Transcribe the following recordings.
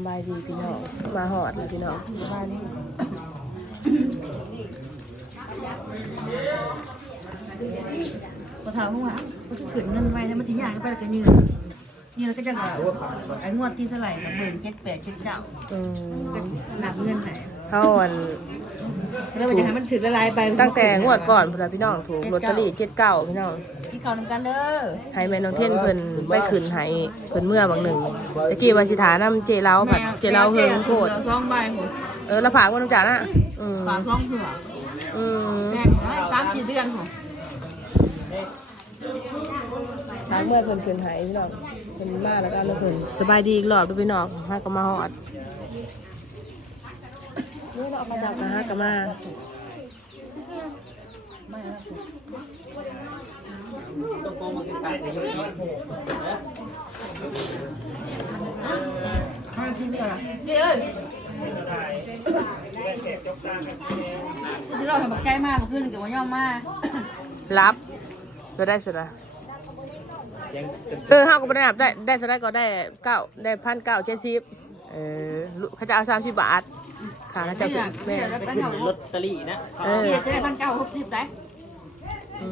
ำบายดีพี่น้องมาหอดแล้วพี่น้องบ้านนี้พอถามว่าก็จะขึ้นเงินไว้แล้วมันสิยากก็ไปแล้วก็ยืนยืนแล้วก็จะแบบไอ้งวดที่เท่าไหร่กับเบิ่งเจ็ดแปดเจ็ดเก้าอืมก็นับเงินไหนเขาอัน แล้วมันจะให้มันถือละลายไปตั้งแต่งวดก่อนพุ่นล่ะพี่น้องถูกลอตเตอรี่เจ็ดเก้าพี่น้องที่เขาทำกันเด้อให้แม่น้องเท่นเพิ่นไปขึ้นให้เพิ่นเมื่อบางหนึ่งตะกี้ว่าสิถานำเจเล้าผัดเจเล้าเฮิงโคตรสองใบหัวเออละผากว่าน้องจ๋าน่ะอืมฝากสองเผื่ออืมแพงให้สามสี่เดือนหัวทางเมื่อเพิ่นขึ้นให้พี่น้องเพิ่นมาแล้วก็แล้วเพิ่นสบายดีอีกรอบเด้วยพี่น้องฮาก็มาฮอดนี่เราเอา มาจากนะฮะก็มาให้กินก่อนะเดี๋ยวเอ้ยที่เราเห็นบักใจมากเมื่อคืนเกี่ยวกับย่อมมากรับก็ได้สิละเออเฮาก็บ่ได้นับได้ได้เท่าไรก็ได้เก้าได้พันเก้าเจ็ดสิบเออเขาจะเอาสามสิบบาท ค่ะเขาจะขึ้นแม่แล้วไปขึ้นเท่าลอตเตอรี่นะเออเดี๋ยวจะได้พันเก้าหกสิบได้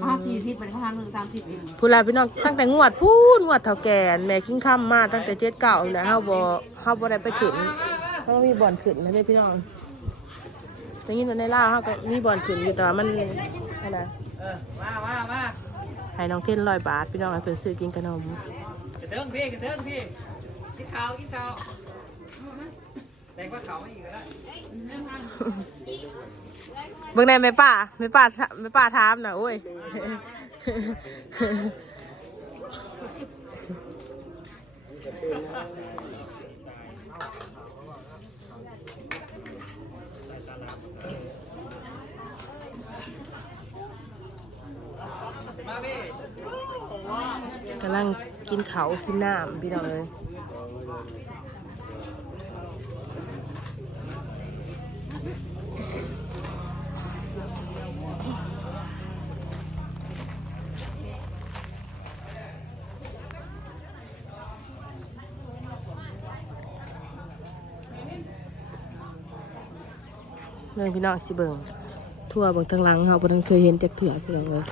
ห้าสี่สิบเป็นข้าวทางหนึ่งสามสิบเองพูดลาพี่น้องตั้งแต่งวดพูดงวดเท่าแก่แม่คิงค่ำมาตั้งแต่เจ็ดเก้าแล้วเฮาบ่เฮาบ่ได้ไปขึ้นเพราะว่ามีบ่อนขึ้นนะเด้อพี่น้องแต่ยินว่าในลาวเฮาก็มีบ่อนขึ้นอยู่แต่ว่ามันอันน่ะเออมามามาให้น้องเท่นร้อยบาทพี่น้องให้เพิ่นซื้อกินขนมกระเทิงพี่กระเทิงพี่กินข้าวกินข้าวแรงกว่า เขาไม่อีกแล้วเบิ่งได้ไหมป้าแม่ป้าแม่ป้าถามน่ะโอ้ยกำลังกินเขาวกินน้ำพี่น้องเลย เบิ่งพี่น้องสิเบิงทั่วเบิงทางหลังเขาบ่ทันเคยเห็นจักเถื่อพี่น้องเลย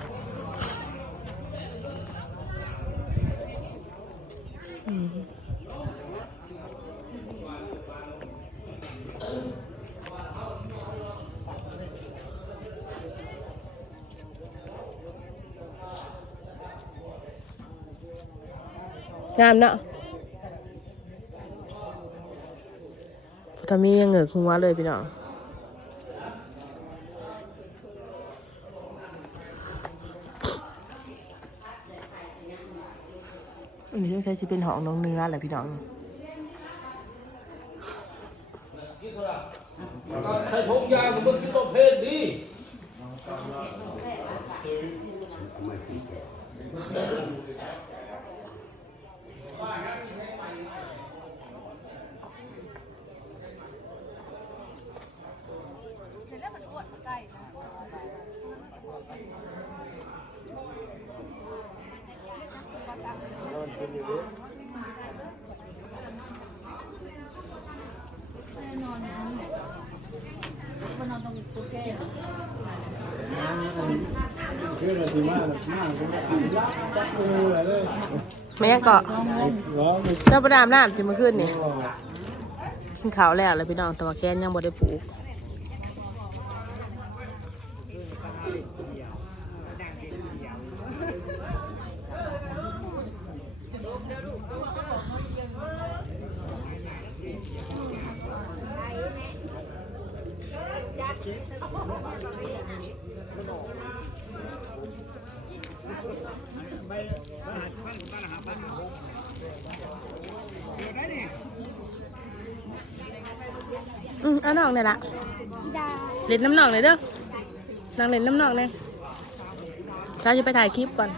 งามเนาะถ้ามียังเหงือกหัวเลยพี่น้อง อันนี้ต้องใช้สิเป็นหองน้องเนื้อแหละพี่น้องใครทุกอย่างมันคิดตัวเพศดี มันนอนตรงตุ๊กแก เรื่องอะไรมากมากจับมือเลย แม่ยังเกาะเจ้าประดามน้ำที่เมื่อคืนนี่กินข้าวแล้วเลยพี่น้องแต่ว่าแค้นยังบ่ได้ปลูก อืมเอาน้องเลยละเล่นน้ำน้องเลยเด้อนั่งเล่นน้ำน้องเลยเราจะไปถ่ายคลิปก่อน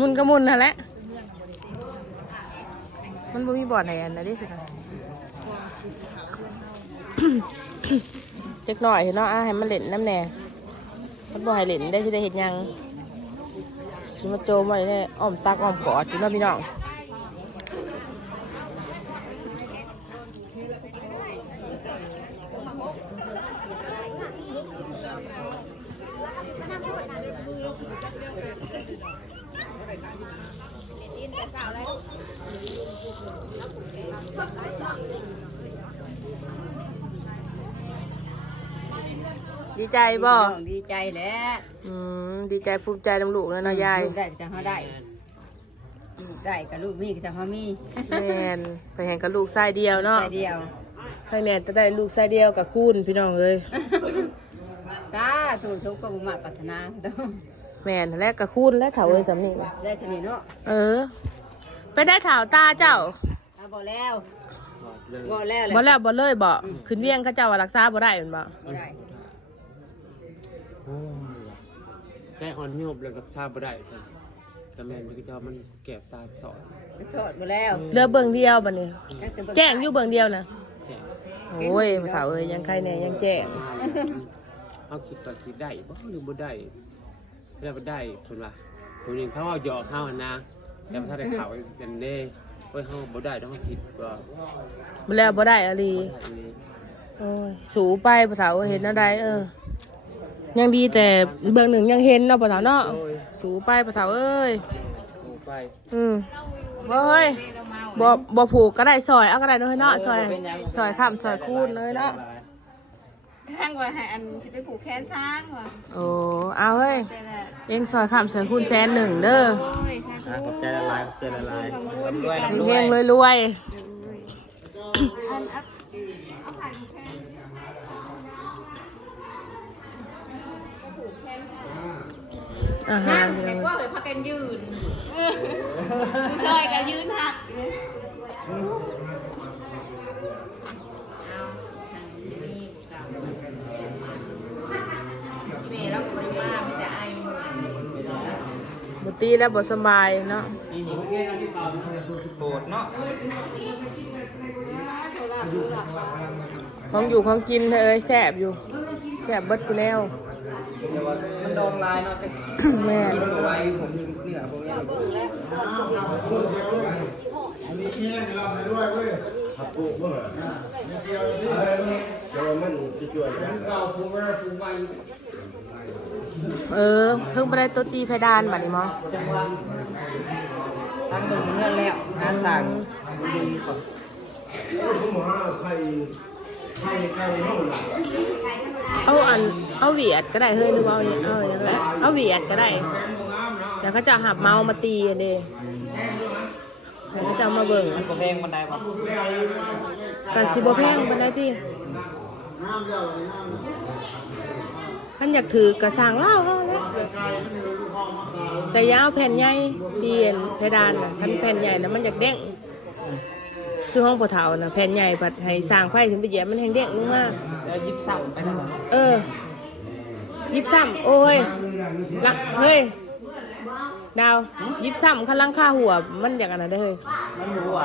มุนก็มุนนั่นแหละมันบ่มีบ่อไหนอันนะดิสิคะเจ็กหน่อยเนาะอะให้มันเล่นน้ำแน่มันบ่ให้เล่นได้ที่ได้เห็นยังสิมาโจมไว้แน่อ้อมตักอ้อมกอดอยู่เนาพี่น้อง ดีใจบ่ดีใจแหล้วอืมดีใจภูมิใจน้ำลูกแล้วเนาะยายได้จะเขาได้ลูกได้กับลูกมีกับเขามีแม่นไปแห่งกับลูกชายเดียวเนาะใจเดียวใครแน่จะได้ลูกชายเดียวกับคุณพี่น้องเลยจ้าถูกทุกคนมาปรารถนาต้องแม่นและกับคุณและเถาเอ้ยสำนีนะได้ชนิดเนาะเออ ไปได้ถาวตาเจ้าเอาบอกแล้ว เลยบอกแล้วบ่แล้วบ่เลยบ่ขึ้นเวียงเขาเจ้าว่ารักษาบ่ได้แม่นบ่บ่ได้โอ้ยใจอ่อนโยบเลยกับซาบ่ได้ครับแต่แม่นมันก็จะมันแก็บตาสอดมันโสดบ่แล้วเหลือเบิ่งเดียวบัดนี้ยังแต่เบิ่แจ้งอยู่เบิ่งเดียวนะแก่โอ้ยเถาเอ้ยยังใครแน่ยังแจ้งเอาคิดว่าสิได้บ่หรือบ่ได้แล้วบ่ได้เพิ่นว่าตัวนี้เขาเอาหยอกเฮาหั่นนะแต่ถ้าได้ข่าวกันเด้ โอ้ยเฮาบ่ได้ต้องคิดว่าบ่แล้วบ่ได้อะลีอันนี้โอ้ยสูไปภาษาเอ้ยเห็นอะไรเออ ยังดีแต่เบื้องหนึ่งยังเห็นเนาะภาษาเนาะสูไปภาษาเอ้ยโอ้ไปอืมบ่เฮ้ยบ่บ่ผูกก็ได้ซอยเอาก็ได้เนาะเฮ้ยเนาะซอยซอยข้ามซอยคูณเลยเนาะ ข้างว่าให้อันสิไปผูกแขนช้างว่ะโอ้เอาเฮ้ยแต่ละเองซอยข้ามซอยคูณแสนหนึ่งเด้อโอ้ยสาธุ ขอบใจละลายขอบใจละลายขอบคุณด้วยเฮงๆรวยอันอัพเอาผ่านผูกแขนๆอาหารแต่ว่าเฮ้ยพักกันยืนผู้ชายกันยืนหักแม่เราก็บ่ได้มามีแต่ไอ บ่ ตีแล้วบ่สบายเนาะโกรธเนาะของอยู่ของกินเอ้ยแซ่บอยู่แซ่บเบิดกูแล้วแต่ว่ามันดองลายเนาะแต่แม่นตัวไว้ผมยิงเนื้อพวกนี้เอ อ เพิ่งไปได้ตัวตีเพดานบัดนี้มั้งจังหวะตั้งหนึ่งเงื่อนแล้วหาสั่งดีกว่าเอาอัน เอาเวียดก็ได้เฮ้ยหรือว่าเอาเนี่ยเอาอย่างไรเอาเวียดก็ได้แล้วก็จะหับเมามาตีอันเด้แล้วก็จะเอามาเบิ่งมันก็แพงมันได้ป่ะกันสิบ่แพงปานใดที่ ท่านอยากถือกระสางเล่าเขาแหล้วแต่ยาวแผ่นใหญ่เตีอันเพดานน่ะคันแผ่นใหญ่นะมันอยากเด้งคือห้องปะเถาน่ะแผ่นใหญ่ปัดให้สร้างไฟถึงไปเหยียบมันแห้งเด้งลงมาแล้วยิบสั่งไปนะเออยิบซ้ำโอ้ยลักเฮ้ยดาวยิบซ้ำคันลังค่าหัว มันอย่างอะไรได้เฮ้ยมันรู้ว่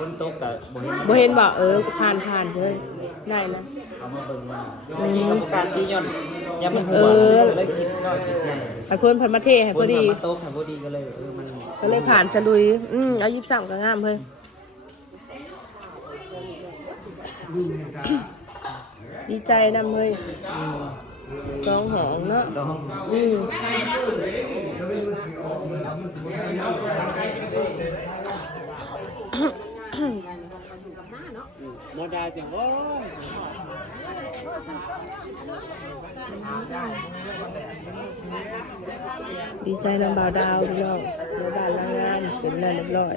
าคนตกกับบ่เห็นบ่เห็นบ่เออผ่านผ่านเฉยได้นะเอามาเบิ่งมันอันนี้กรรมการที่ย่อนอย่ามาหัวเออเลยคิดก็คิดไงไอ้เพิ่นพันมาเทให้คพอนดีมาโต๊ะค่ะพอดีก็เลยเออมันก็เลยผ่านจะลุยอืมเอายิบซ้ำก็งามเฮ้ยดีใจนำเฮ้ยสองหองเนาะดองอืม โมดาจังโอ้ยดีใจนำบ่าวดาวพี่น้องบ่านนางงามเป็นแล้วเรียบร้อย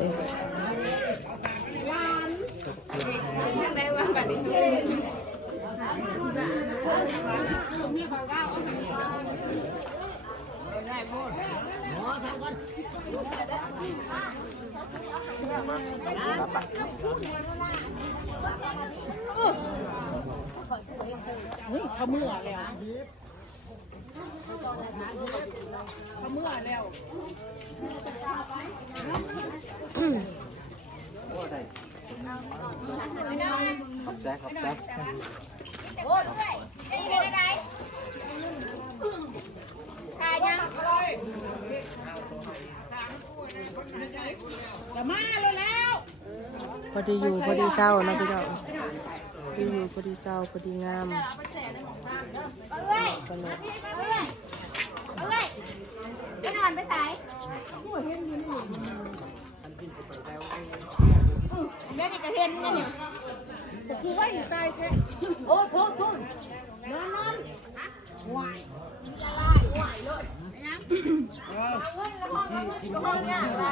เฮ้ยเขาเมื่อแล้วเขาเมื่อแล้วขอบใจขอบใจโอ้ยได้ยินอะไรถ่ายยังแต่มาเลยแล้ว พอดีอยู่พอดีเศร้านะพี่น้องพอดีอยู่พอดีเศร้าพอดีงามตลกไปนอนไปไหนเดี๋ยวนี้ก็เห็นนี่เนี่ยคือว่าอยู่ใต้แท้โอ้โหโทษนอนนอนหวายละลายหวายเลยนะเงินละห้องละห้องยากไร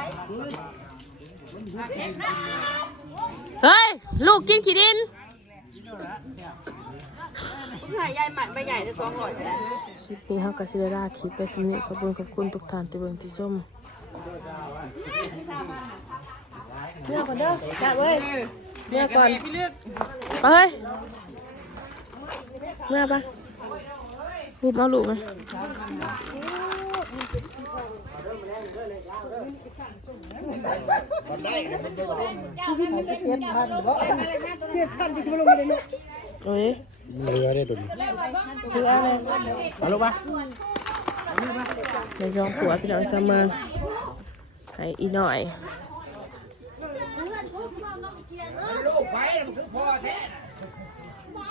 เห็นนะ เฮ้ย ลูกกินขี้ดินใหญ่ใหญ่หมันใบใหญ่จะสองร้อยก็ได้คลิปนี้เขาก็สิได้ลาคลิปไปสำนี้ขอบคุณขอบคุณทุกท่านที่เบิ่งที่ชมเมื่อก่อนเด้อจ้าเว้ยเมื่อก่อนไปเฮ้ยเมื่อปะรูปเอาลูกไหม โอ้ยเรือได้ตัวนี้คืออะไรเอาลูกปะในยองผัวพี่น้องจะมาให้อีหน่อย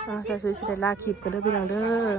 อ่าใส่ซื้อสิได้ลาคลิปกันเด้อพี่น้องเด้อ